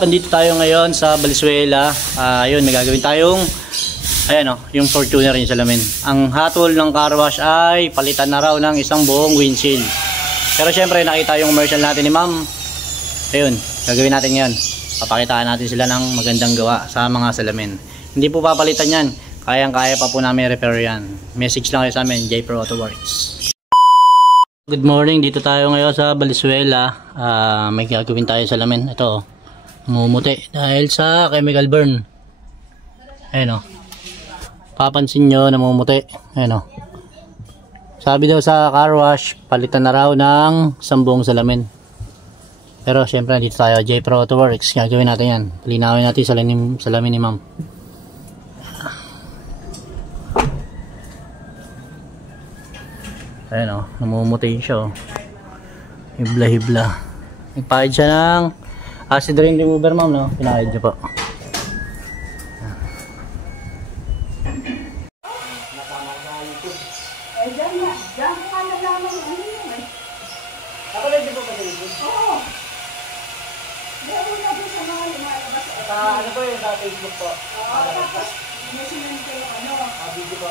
Andito tayo ngayon sa Valenzuela. Ayun, may gagawin tayong yung Fortuner yung salamin. Ang hatol ng car wash ay palitan na raw ng isang buong windshield. Pero syempre nakita yung commercial natin ni ma'am. Ayun, gagawin natin ngayon. Papakitaan natin sila ng magandang gawa sa mga salamin. Hindi po papalitan yan. Kayang-kaya pa po namin repair yan. Message lang kayo sa amin, J-Pro Auto Works. Good morning, dito tayo ngayon sa Valenzuela. May gagawin tayo sa salamin. Ito, mumuti dahil sa chemical burn. Ayun o. Papansin nyo, namumuti. Ayun o. Sabi daw sa car wash, palitan na raw ng sambong salamin. Pero syempre dito tayo, J-Pro Auto Works. Gagawin natin yan. Linawin natin salamin ni ma'am. Ayun o, namumuti siya o. Hibla-hibla. Nagpahid siya ng acid rain remover ma'am, no? Pinahid niyo po. Ano po yung sa Facebook po? Tapos sinunod ko yung video po.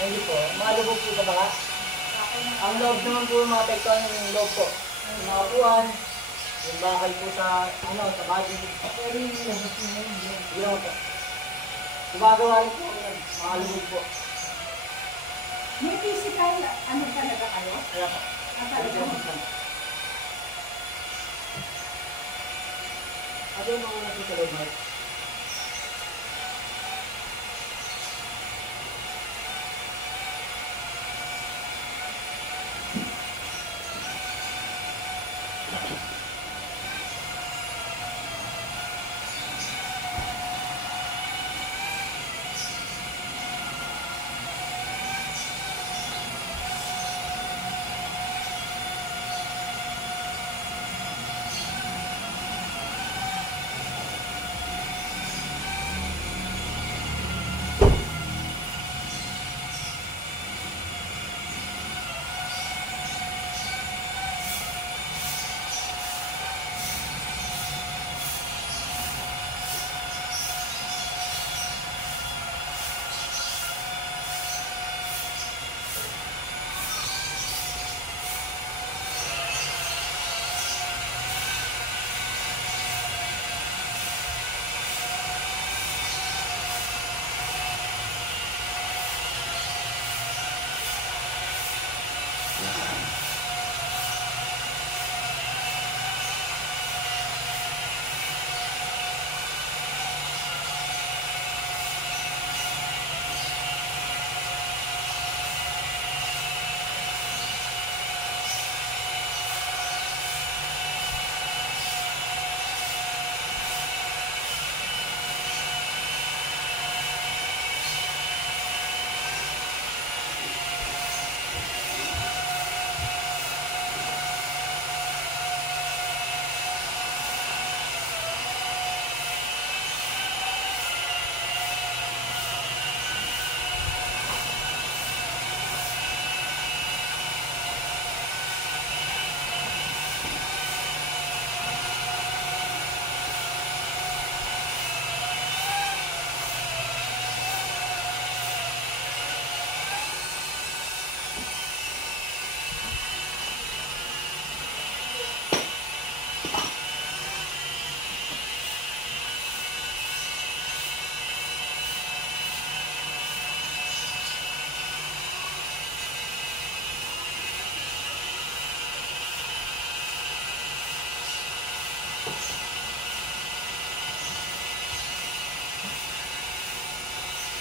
Hindi po, malubog po sa baka. Ang loob naman po maapektuhan yung loob po. Yung mga buwan, yung bakal po sa body. Pero yung labas nyo hindi naman po. Gumagawa rin po, malubog po. May physical, talaga kayo? Kaya po. Ano yung mga natin sa loob, Mark?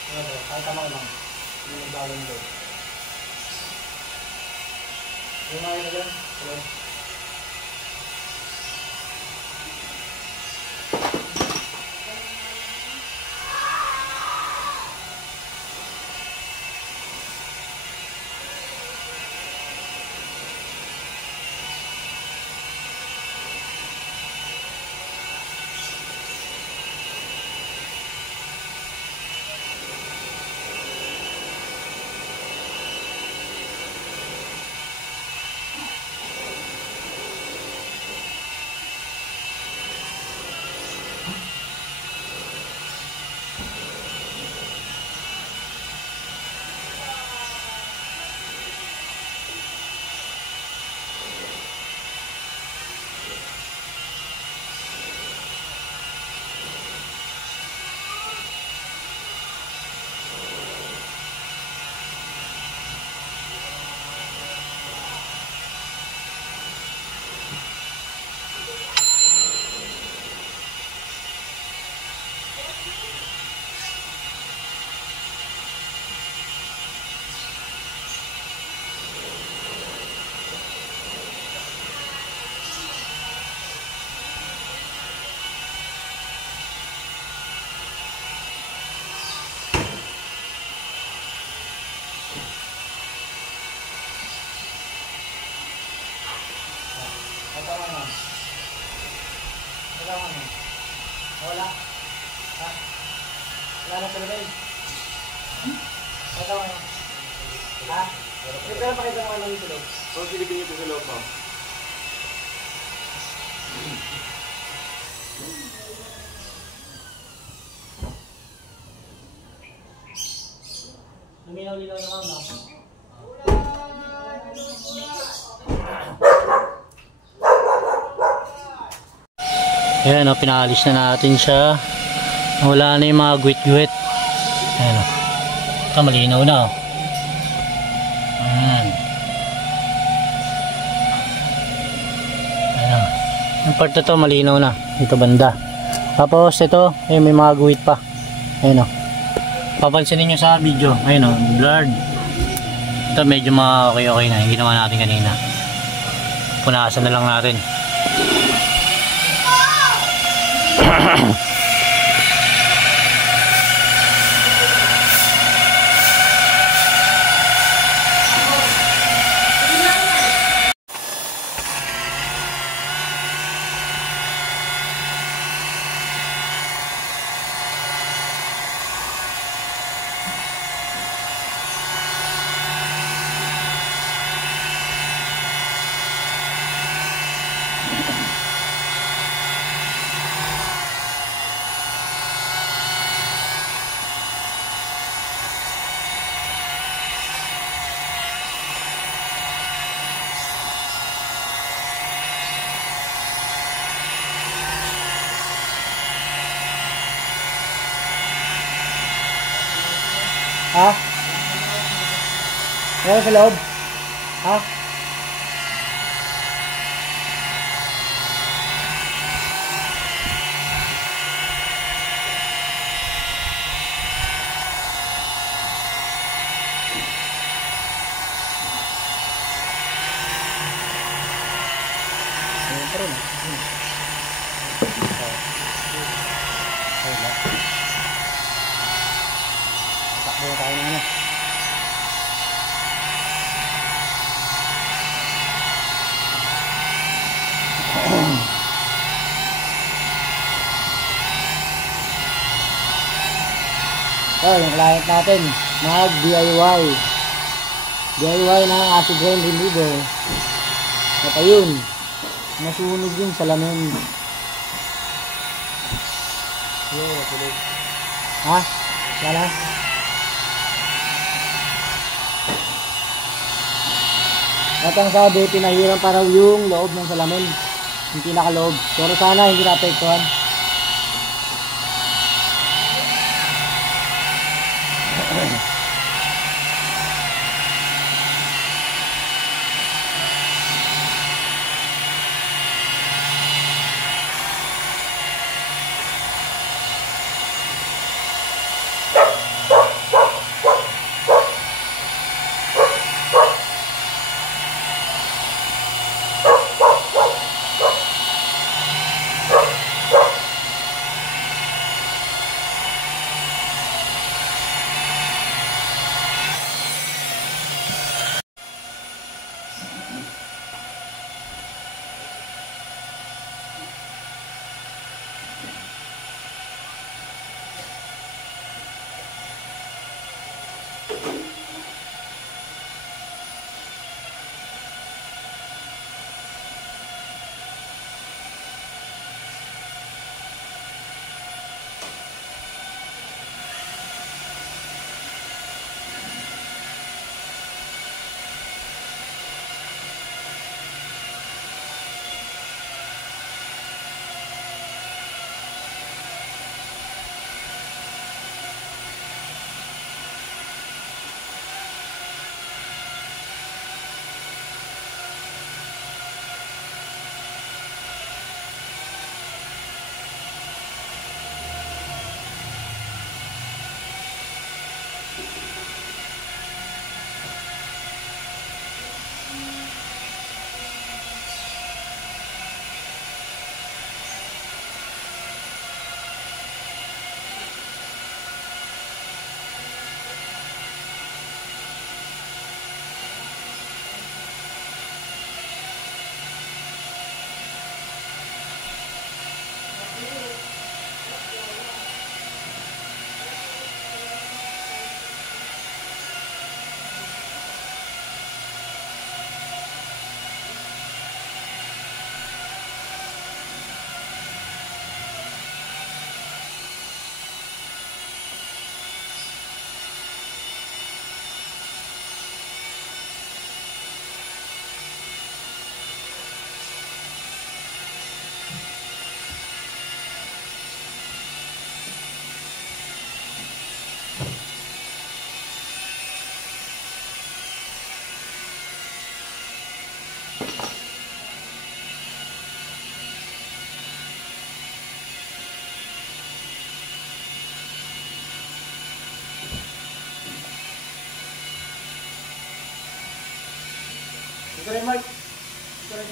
Kahit tama lang. Yung nagbalang doon. Yung mga yun dyan. Wala. Ha? Wala na sa labay. Ito nga. Ha? Pero pakita mo naman yung tulog. So, silipin niyo po sa loob mo. Luminaw-linaw naman, no? Ayan o, pinaalis na natin siya. Wala na yung mga guwit-guwit. Ayan o. Ito, malinaw na o. Ayan. Ayan. Yung part na to, malinaw na. Ito banda. Tapos ito, may mga guwit pa. Ayan o. Papansinin nyo sa video. Ayan o, blurred. Ito medyo mga okay na. Yung ginawa natin kanina. Punasan na lang natin. Ha? Meron sa loob? Ha? Takbo tayo na ano. Oh, yung client natin, nag-DIY. DIY ng acid rain remover. At ayun, nasunog yung salamin. Ha? Wala? At ang sabi, pinahiran para yung loob ng salamin. Yung pinakaloob. Pero sana hindi naapektuhan. Ito rin, Mark. Ito rin.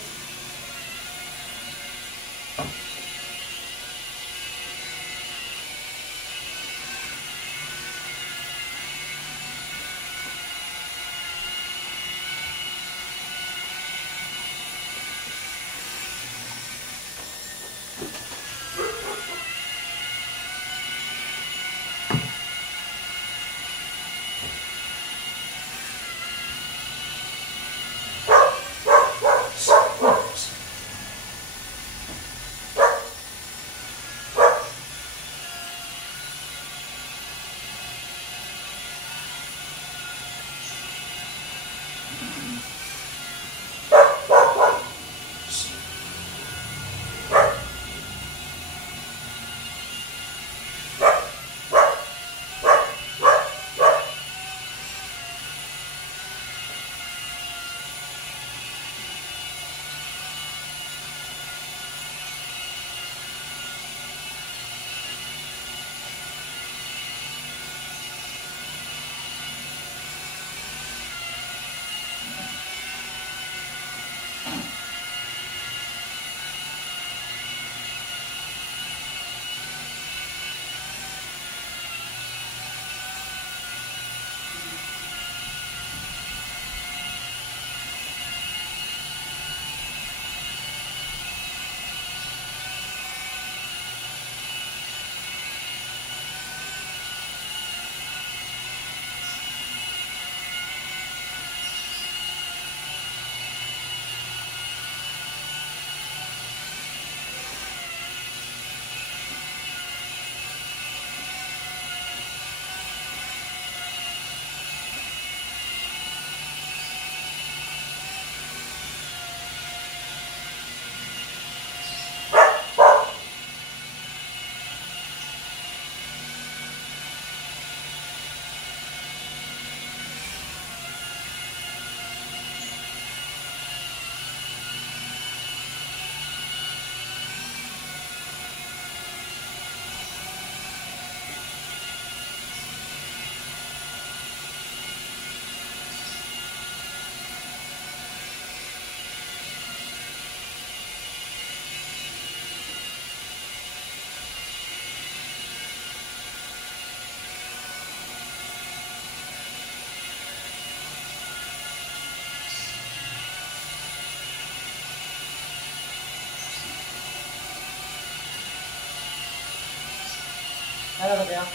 Ano ba tayo?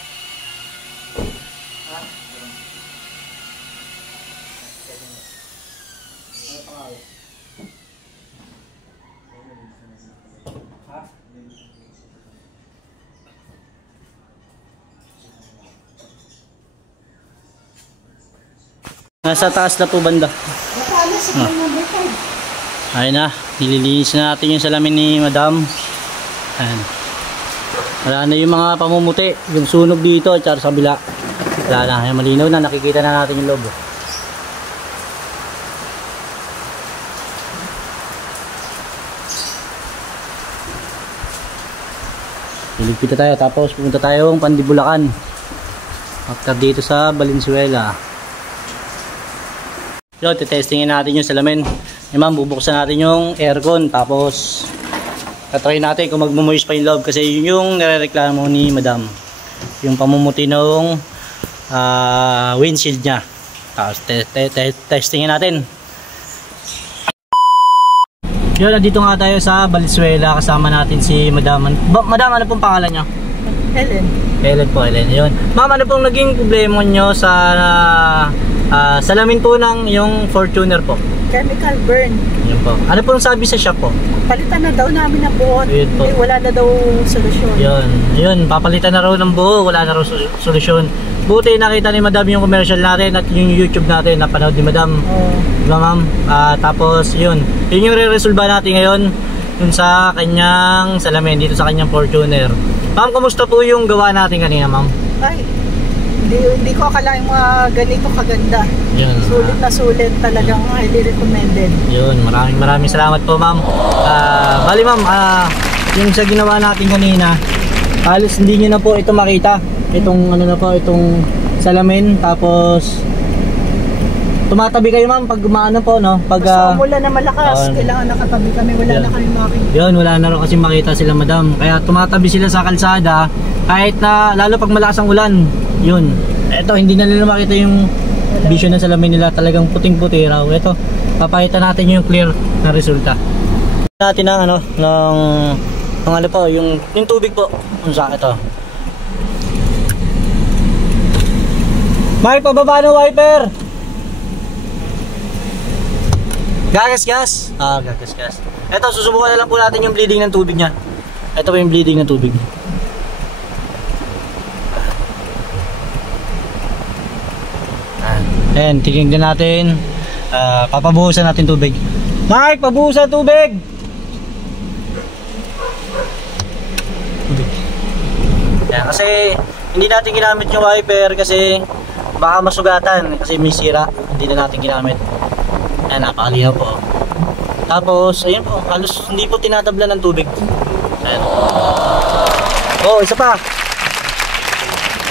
Ha? Ano pangalan? Ha? Nasa taas na po banda. Nakala sa number 5. Ayun na, nililinis na natin yung salamin ni Madam. Ayan. Wala na yung mga pamumuti, yung sunog dito at sa kabila. Wala na, yung malinaw na, nakikita na natin yung loob. Iligpit na tayo, tapos pupunta tayong Pandibulacan. After dito sa Valenzuela. Yun, titestingin natin yung salamin. Ma'am, bubuksan natin yung aircon, tapos tatry natin kung magmumoist pa yung loob, kasi yun yung nirereklamo ni Madam, yung pamumuti ng windshield nya. Tapos testingin natin. Yun, dito nga tayo sa Valenzuela, kasama natin si Madam. Madam, ano pong pangalan nyo? Helen. Helen po, Helen. Yun. Ma'am, ano pong naging problema nyo sa salamin po ng yung Fortuner po? Chemical burn. Yun po. Ano pong sabi sa shop po? Palitan na daw namin ng buo. Yun, wala na daw solusyon. Yun, papalitan na raw ng buo, wala na raw solusyon. Buti nakita ni Madam yung commercial natin at yung YouTube natin, napanood ni Madam. Diba, ma'am? Tapos yun yung re-resolve natin ngayon dun sa kanyang salamin, dito sa kanyang Fortuner. Ma'am, kumusta po yung gawa natin kanina, ma'am? Ay, hindi Hindi ko akalain mga ganito kaganda. Yun. Sulit na sulit, talagang highly recommended. Yun, maraming salamat po ma'am. Bali ma'am, yung sa ginawa natin kanina, halos hindi nyo na po ito makita. Itong ano na po, itong salamin. Tapos tumatabi kayo ma'am pag umaano po, no? Pag So, mula na malakas, kailangan nakatabi kami, wala na kami makita. yun, wala na rin kasi makita sila madam. Kaya tumatabi sila sa kalsada kahit na lalo pag malakas ang ulan. Yun. Ito, hindi na nila makita yung vision ng salamin nila, talagang puting-puti raw. Ito, papakita natin yung clear na resulta. Natin ang ano, ng ano po, yung tubig po. Kung sa ito. Mike, pababa ng wiper. Gagas-gas. Gagas-gas. Ito, susubukan na lang po natin yung bleeding ng tubig niya. Ito po yung bleeding ng tubig. Ayan, tingnan natin. Papabuhusan natin tubig. Mike, pabuhusan tubig! Ayan, kasi hindi natin ginamit yung wiper kasi baka masugatan kasi may sira. Hindi na natin ginamit. Ayan, napakalinaw po. Tapos, ayun po, halos hindi po tinatabla ng tubig. Ayan. Oh, isa pa.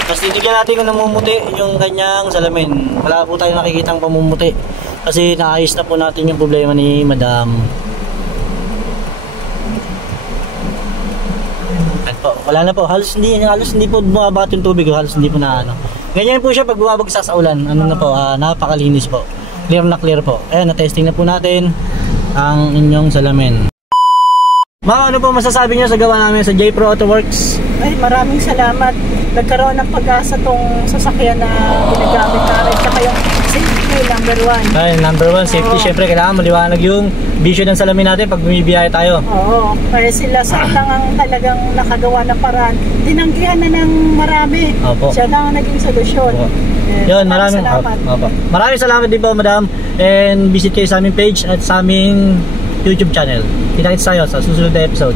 Tapos titignan natin kung namumuti yung kanyang salamin. Wala po tayo nakikitang pamumuti. Kasi naayos na po natin yung problema ni madam. Ayan po, wala na po. Halos hindi po bumabagat yung tubig. Halos hindi po na ano. Ganyan po siya pag bumabagsak sa ulan. Ano na po, napakalinis po. Clear na clear po. Ayan, na-testing na po natin ang inyong salamin. Ma'am, ano po masasabi niyo sa gawa namin sa J-Pro Auto Works? Ay, maraming salamat. Nagkaroon ng pag-asa tong sasakyan na ginagamit namin. Tsaka yung safety, number 1. Ay, number 1, safety. Syempre, kailangan maliwanag yung vision ng salamin natin pag bumibiyahe tayo. Oo, kaya sila Santang ang talagang nakagawa ng paraan. Tinanggihan na ng marami. Opo. Siya na ang naging solusyon. Yun, maraming salamat. Maraming salamat din po, madam. And visit kayo sa aming page at sa aming YouTube channel. Kita-kits tayo sa susunod na episode.